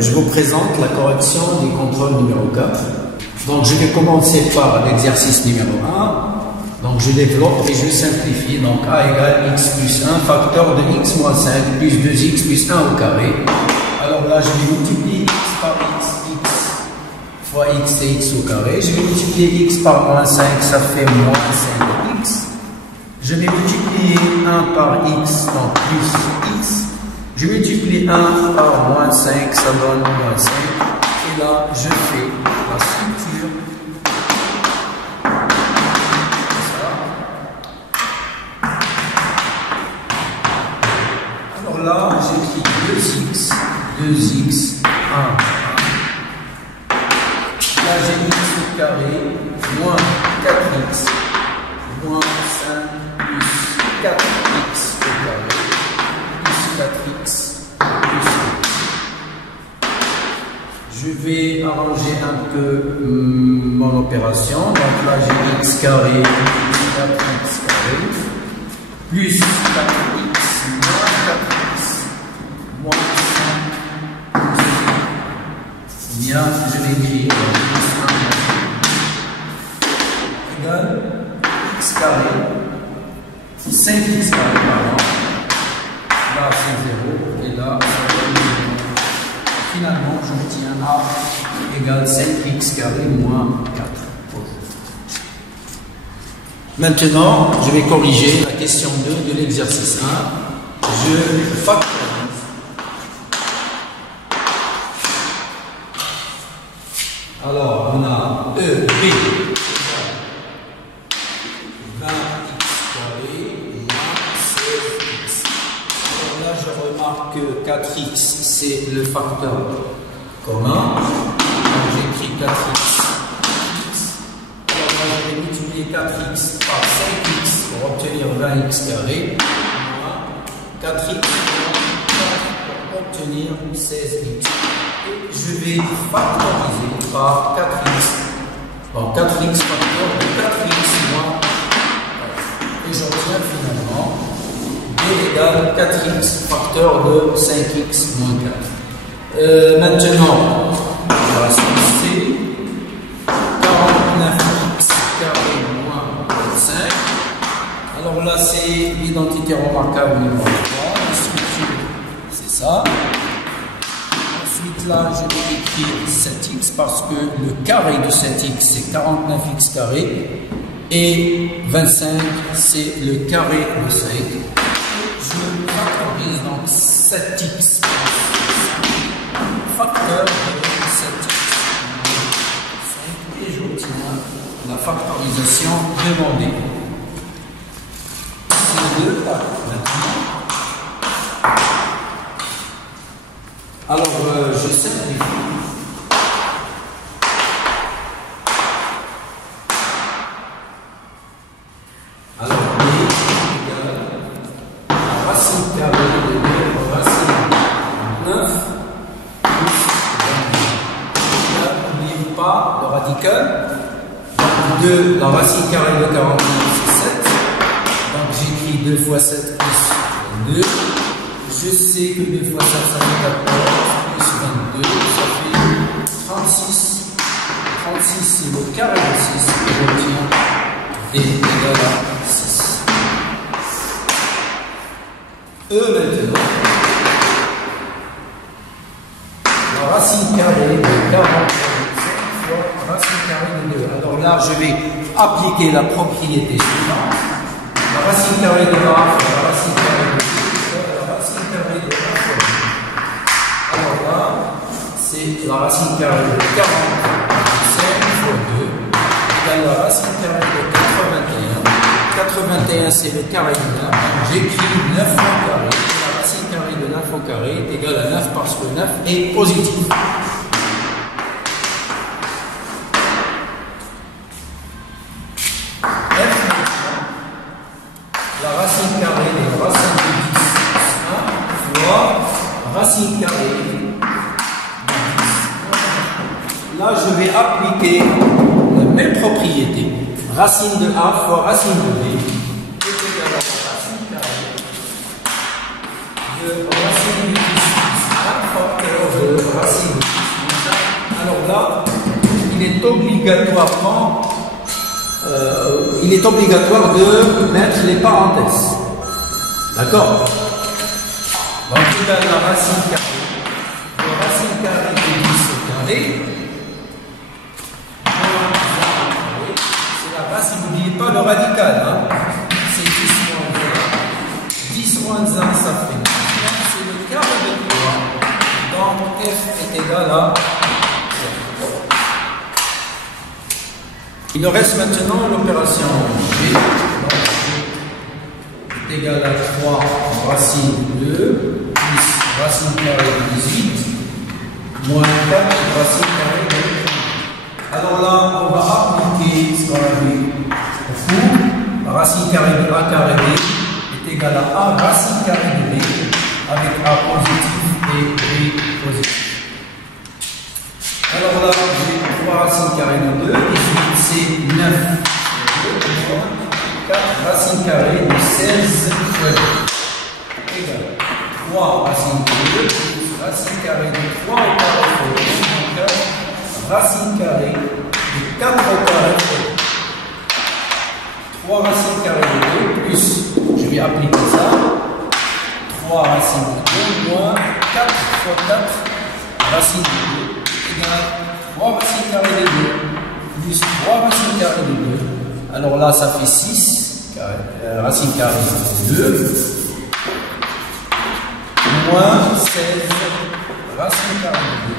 Je vous présente la correction du contrôle numéro 4. Donc je vais commencer par l'exercice numéro 1. Donc je développe et je simplifie. Donc a égale x plus 1, facteur de x moins 5 plus 2x plus 1 au carré. Alors là je vais multiplier x par x fois x c'est x au carré. Je vais multiplier x par moins 5, ça fait moins 5x. Je vais multiplier 1 par x, donc plus x. Je multiplie 1 par moins 5, ça donne moins 5. Et là, je fais la structure. Alors là, j'écris 2x, 1. Là, j'ai x au carré, moins 4x, moins 5 plus 4x au carré. 4x plus 1. Je vais arranger un peu mon opération. Donc là j'ai x carré plus 4x carré plus 4x moins 4x moins 5 plus 1. Bien, je vais écrire plus 1 égale x carré 5x carré pardon. Là c'est 0 et là ça donne 0. Finalement j'obtiens a égale 5x carré moins 4. Maintenant je vais corriger la question 2 de l'exercice 1. Je factorise. Alors on a e b 20x carré je remarque que 4x c'est le facteur commun. Donc j'écris 4x. Alors là je vais multiplier 4x par 5x pour obtenir 20x carré. 4x pour obtenir 16x. Et je vais factoriser par 4x. Donc 4x facteur de 4x moins 4. Et j'obtiens finalement égale 4x facteur de 5x moins 4. Maintenant, la racine C, 49x carré moins 25. Alors là, c'est l'identité remarquable numéro 3. La structure, c'est ça. Ensuite, là, je vais écrire 7x parce que le carré de 7x, c'est 49x carré. Et 25, c'est le carré de 5. Je factorise donc 7x facteur de 7x 5 et j'obtiens la factorisation demandée. C'est 2 maintenant. Alors je simplifie. Alors racine carrée de 2 racine 9 plus 22. N'oubliez pas le radical. Donc 2, la racine carrée de 49, c'est 7. Donc j'écris 2 fois 7 plus 22. Je sais que 2 fois 7, ça fait 14 plus 22, ça fait 36. 36, c'est le carré de 6. Et j'obtiens D égale à 6. Maintenant, la racine carrée de 45 fois racine carrée de 2. Alors là, je vais appliquer la propriété suivante. La racine carrée de 1 fois la racine carrée de 2 fois la racine carrée de 1 fois 2. Alors là, c'est la racine carrée de 45 fois 2 égale la racine carrée de 81. 81 c'est le carré de 9, j'écris 9 au carré, la racine carrée de 9 au carré est égale à 9 parce que 9 est positif. F maintenant, la racine carrée des racines de 10 fois racine carrée de 10. Là je vais appliquer la même propriété. Racine de A fois racine de B est égal à la racine carrée de racine de 10 plus 1 facteur de racine il est obligatoire de mettre les parenthèses. D'accord? Donc, égal la racine carrée. La racine carrée de 10 au carré. C'est la racine, n'oubliez pas le radical. Hein? C'est 10 moins 1. 10 moins 1, ça fait 9. C'est le carré de 3. Donc, f est égal à 0. Il nous reste maintenant l'opération G. Donc, est égal à 3 racine de 2 plus racine carrée de 18 moins 4 racine carrée de 1. Alors là, on va appliquer ce qu'on a vu au cours. Racine carrée de A carré B est égal à A racine carrée de B avec A positif et B positif. Alors là, j'ai 3 racines carrées de 2, 18 c'est 9 fois 2, 4 racines carrées de 16 fois 2. Égal 3 racines de 2 plus racine carrée de 3 au carré fois 2, donc 4 racines carrées de 4 au carré fois 2. 3 racines carrées de 2 plus, je vais appliquer ça, 3 racines de 2 moins 4 fois 4 racines de 2. 3 racines carrées de 2 plus 3 racines carrées de 2. Alors là, ça fait 6 racines carrées de 2 moins 16 racines carrées de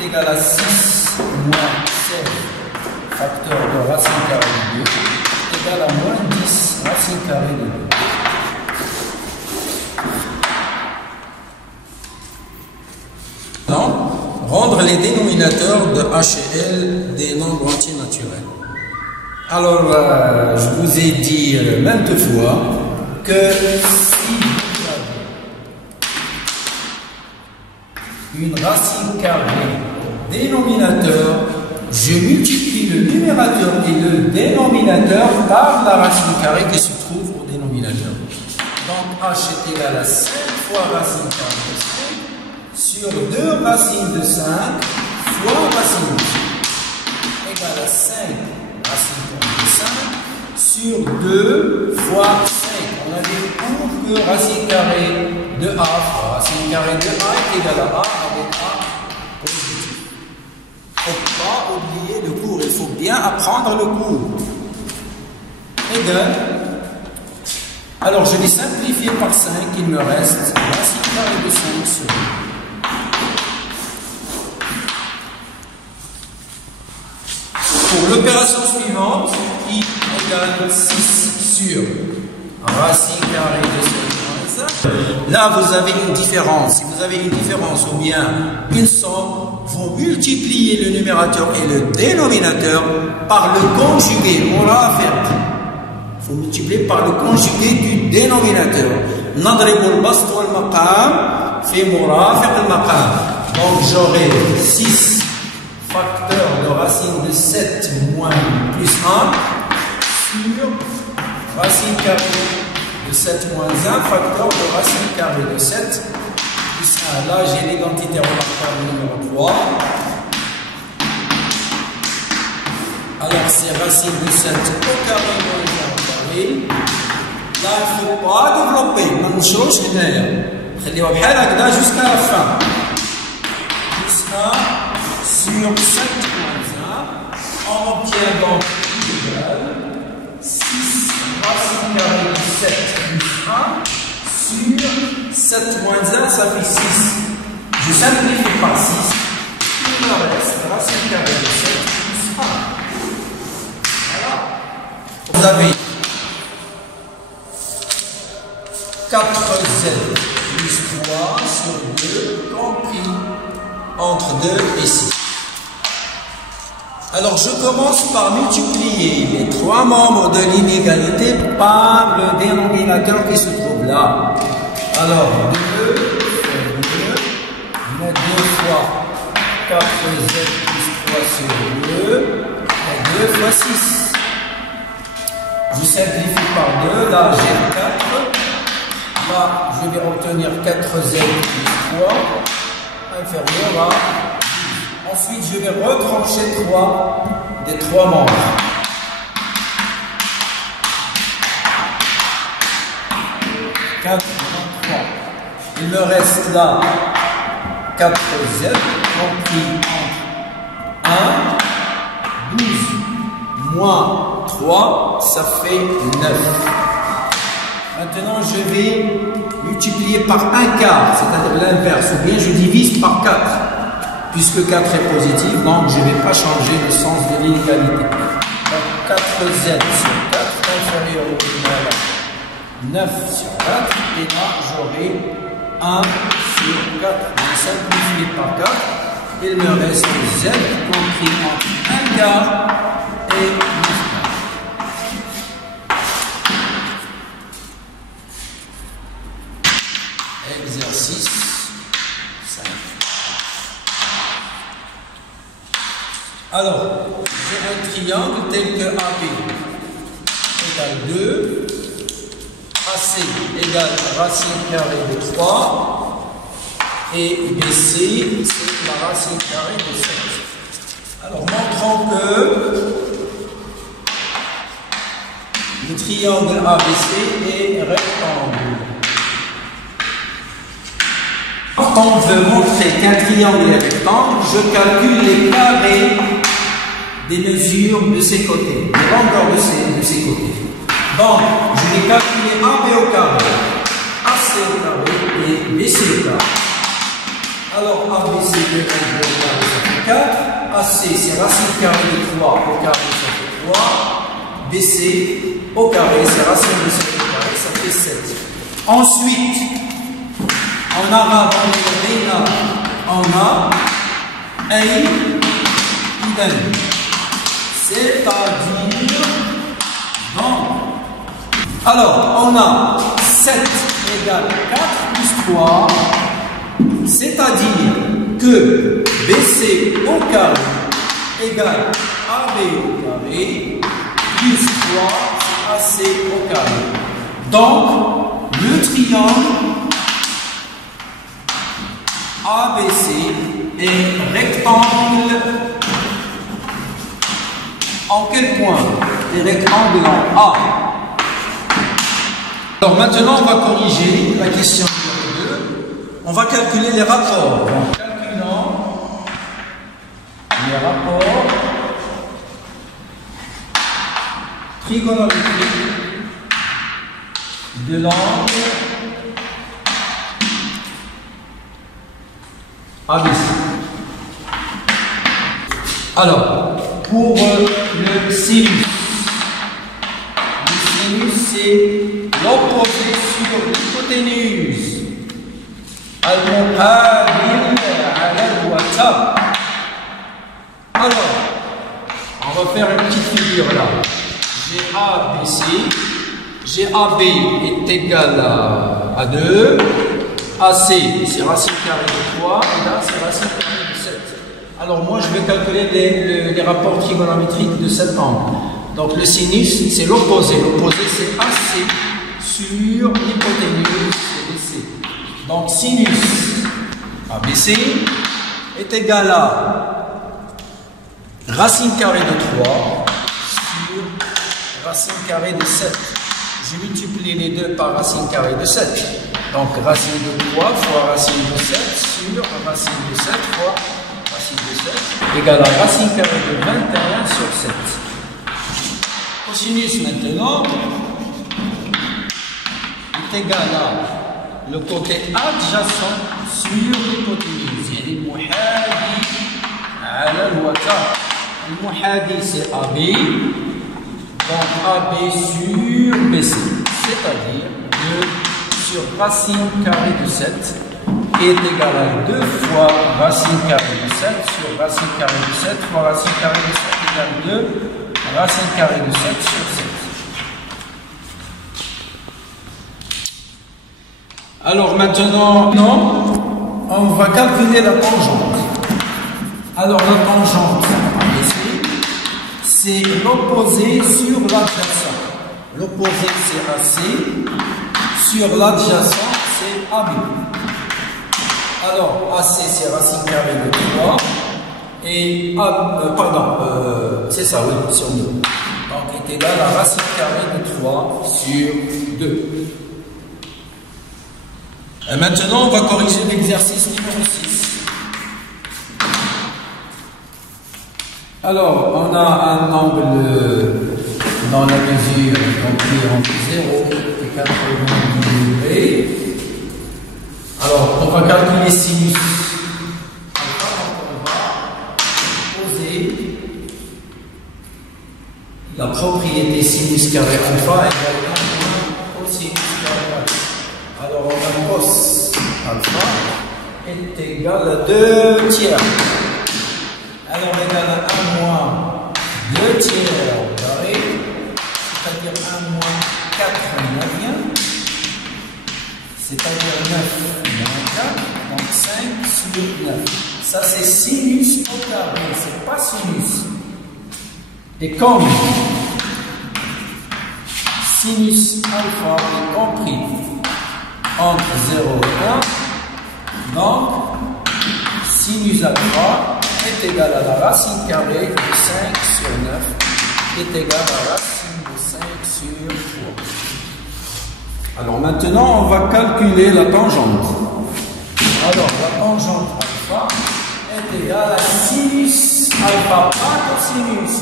2 est égal à 6 moins 16 facteur de racine carrée de 2 est égal à moins 10 racines carrées de 2. Non? Rendre les dénominateurs de H et L des nombres entiers naturels. Alors, je vous ai dit maintes fois que si vous avez une racine carrée dénominateur, je multiplie le numérateur et le dénominateur par la racine carrée qui se trouve au dénominateur. Donc, H est égal à 5 fois racine carrée de 5 sur 2 racines de 5 fois racine de 5 égale à 5 racine carrée de 5 sur 2 fois 5. On avait cours que racine carrée de A fois racine carrée de A est égal à A avec A positif. Il ne faut pas oublier le cours, il faut bien apprendre le cours. Égal. Alors je vais simplifier par 5, il me reste racine carrée de 5 sur 2. Pour l'opération suivante, I égale 6 sur racine carrée de 5. Là, vous avez une différence. Si vous avez une différence ou bien une somme, vous multipliez le numérateur et le dénominateur par le conjugué. On l'a à faire. Il faut multiplier par le conjugué du dénominateur. نضرب البسط والمقام في مرافق المقام. Donc j'aurai 6 facteur de racine de 7 moins plus 1 sur racine carrée de 7 moins 1 facteur de racine carrée de 7 plus 1. Là, j'ai l'identité remarquable numéro 3. Alors, c'est racine de 7 au carré moins 1 au carré. Là, il ne faut pas développer. ما ننشروش هنايا. خليوها بحال هكذا jusqu'à la fin. Plus 1 sur 7 moins 1, on obtient donc égal 6 racine carrée de 7 plus 1 sur 7 moins 1, ça fait 6. Je simplifie par 6, il me reste racine carrée de 7 plus 1. Voilà. Vous avez 4z plus 3 sur 2 compris entre 2 et 6. Alors je commence par multiplier les 3 membres de l'inégalité par le dénominateur qui se trouve là. Alors 2 mais 2 fois 4z plus 3 sur 2 et 2 fois 6. Je simplifie par 2, là j'ai 4. Là je vais obtenir 4z plus 3 inférieur à 10. On Ensuite, je vais retrancher des trois membres. 4, 3. Il me reste là 4 Z, compris entre 1, 12, moins 3, ça fait 9. Maintenant, je vais multiplier par un quart, c'est-à-dire l'inverse, ou bien je divise par 4. Puisque 4 est positif, donc je ne vais pas changer le sens de l'inégalité. Donc 4Z sur 4 inférieur ou égal à 9 sur 4, et là j'aurai 1 sur 4. Je simplifie par 4, il me reste Z compris entre 1 quart et 9 quarts. Exercice 5. Alors, j'ai un triangle tel que AB égale 2, AC égale racine carrée de 3, et BC, c'est la racine carrée de 7. Alors, montrons que le triangle ABC est rectangle. Quand on veut montrer qu'un triangle est rectangle, je calcule les carrés des mesures de ses côtés, les longueurs de ses côtés. Donc, je vais calculer AB au carré, AC au carré et BC au carré. Alors, ABC égale B au carré, ça fait 4. AC, c'est racine carrée de 3 au carré, ça fait 3. BC au carré, c'est racine de 7 au carré, ça fait 7. Ensuite, en arabe, on a Ayn Iden. C'est-à-dire, donc, alors, on a 7 égale 4 plus 3, c'est-à-dire que BC au carré égale AB au carré, plus 3, c'est AC au carré. Donc, le triangle ABC est rectangle en quel point? Les rectangles en A. Alors maintenant, on va corriger la question numéro 2. On va calculer les rapports. En calculant les rapports trigonométriques de l'angle ABC. Alors, pour le sinus c'est l'opposé sur l'hypoténuse. Al-muqabil ala al-watar. Alors, on va faire une petite figure là. J'ai ABC, j'ai AB est égal à 2. AC, c'est racine carrée de 3, et là, c'est racine carrée de 7. Alors, moi, je vais calculer les rapports trigonométriques de cet angle. Donc, le sinus, c'est l'opposé. L'opposé, c'est AC sur l'hypoténuse, c'est BC. Donc, sinus ABC est égal à racine carrée de 3 sur racine carrée de 7. Je multiplie les deux par racine carrée de 7. Donc, racine de 3 fois racine de 7 sur racine de 7 fois racine de 7 égale à racine carrée de 21 sur 7. Cosinus maintenant est égal à le côté adjacent sur l'hypoténuse. Il y a les muhadi ala al-watar. Le muhadi c'est AB, donc AB sur BC, c'est-à-dire 2 sur racine carrée de 7 est égal à 2 fois racine carrée de 7 sur racine carrée de 7 fois racine carrée de 7 égale 2 racine carrée de 7 sur 7. Alors maintenant, on va calculer la tangente. Alors la tangente c'est l'opposé sur l'adjacent. L'opposé c'est AC. Sur l'adjacent, c'est AB. Alors, AC, c'est racine carrée de 3. et c'est ça, oui, sur 2. Donc est égal à racine carrée de 3 sur 2. Et maintenant, on va corriger l'exercice numéro 6. Alors, on a un angle dans la mesure qui est entre 0 et 90 degrés. Alors, on va calculer sinus. La propriété sinus carré alpha égale 1 cosinus carré alpha. Alors on a cos alpha est égal à 2 tiers. Alors égal à 1 moins 2 tiers au carré, c'est-à-dire 1 moins 4 neuvième, c'est-à-dire 9 moins 4, donc 5 sur 9. Ça c'est sinus au carré, c'est pas sinus. Et comme sinus alpha est compris entre 0 et 1, donc sinus alpha est égal à la racine carrée de 5 sur 9 est égal à la racine de 5 sur 3. Alors maintenant on va calculer la tangente. Alors la tangente alpha est égale à sinus alpha, pas cosinus,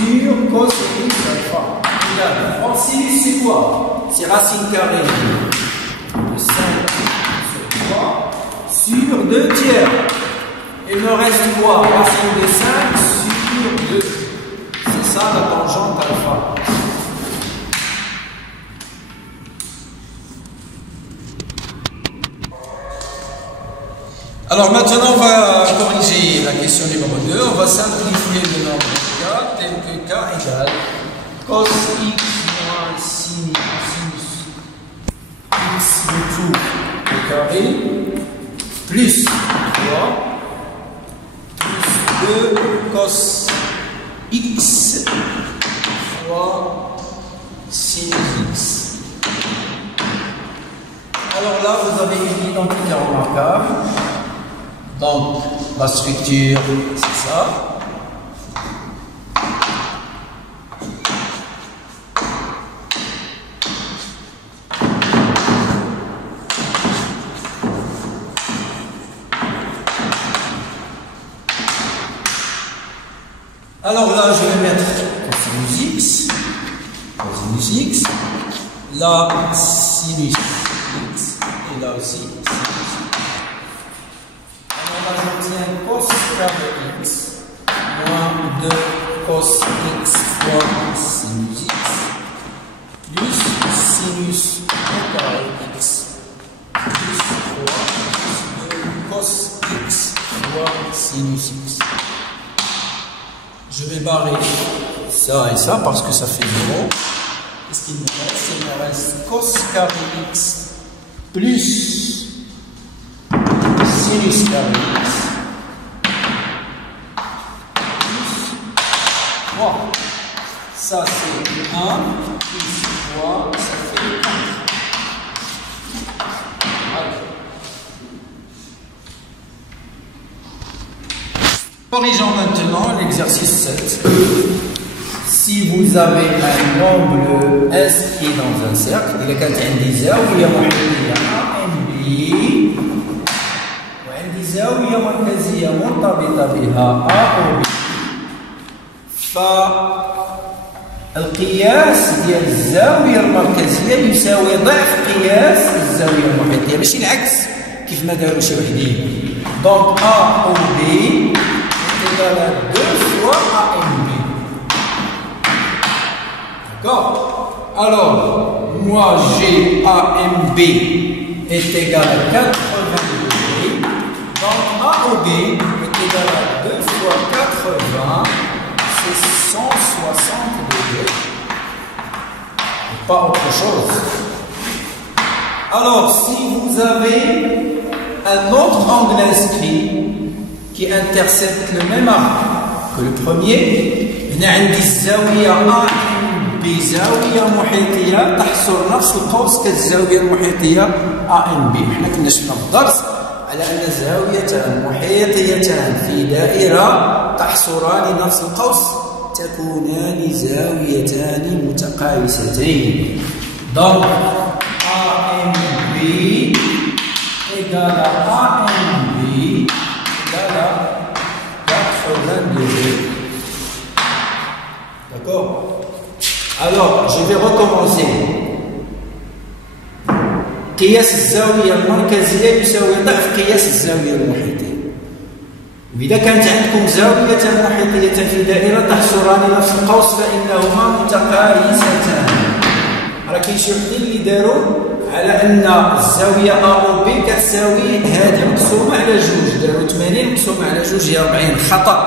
sur cosinus alpha. Regarde, en sinus c'est quoi? C'est racine carrée de 5 sur 3 sur 2 tiers. Il me reste quoi? Racine de 5 sur 2. C'est ça la tangente alpha. Alors maintenant, on va corriger la question numéro 2. On va simplifier le nombre de cas tel que k égale cos x moins sinus x de tout au carré plus 3 plus 2 cos x fois sinus x. Alors là, vous avez une identité remarquable. Donc, la structure, c'est ça. Alors là, je vais mettre cosinus x, là, sinus x, et là aussi, sinus x. J'obtiens cos carré x moins 2 cos x fois sinus x plus sinus au carré x plus 3 plus 2 cos x fois sinus x. Je vais barrer ça et ça parce que ça fait 0. Qu'est-ce qu'il me reste? Il me reste cos carré x plus sinus carré x plus 3. Ça c'est 1 plus 3, ça fait 4. Allez. Corrigeons maintenant l'exercice 7. Si vous avez un angle inscrit dans un cercle, il est عندي زاوية محيطية ANB وعندي زاوية مركزية مرتبطة بها AOB. فالقياس ديال الزاوية المركزية يساوي ضعف قياس الزاوية المحيطية، ماشي العكس كيف ما داروا شي وحدين. دونك AOB est égal à 2 fois ANB. D'accord? Alors, moi j'ai AMB est égal à 80 degrés. Donc AOB est égal à 2 fois 80, c'est 160 degrés. Et pas autre chose. Alors, si vous avez un autre angle inscrit qui intercepte le même arc que le premier, هنا عندي الزاوية بزاوية محيطية تحصل نفس القوس كالزاوية المحيطية ANB. حنا كنا شفنا في الدرس على على أن زاويتان محيطيتان في دائرة تحصران نفس القوس تكونان زاويتان متقايستين. Donc AMB égale à AMB égale à 80 degrés. D'accord? Alors, je vais recommencer. قياس الزاوية المركزية يساوي ضعف قياس الزاوية المحيطية. وإذا كانت عندكم زاويتان محيطيتان في دائرة تحصران نفس القوس فإنهما متقايستان. راه كاين شي وحدين اللي داروا على أن الزاوية A و B كتساوي هذه مقسومة على جوج، داروا 80 مقسومة على جوج هي 40. خطأ.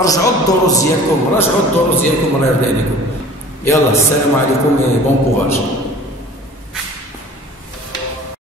رجعوا الدروس ديالكم، الله يرضي عليكم. يلا السلام عليكم، بون كوراج.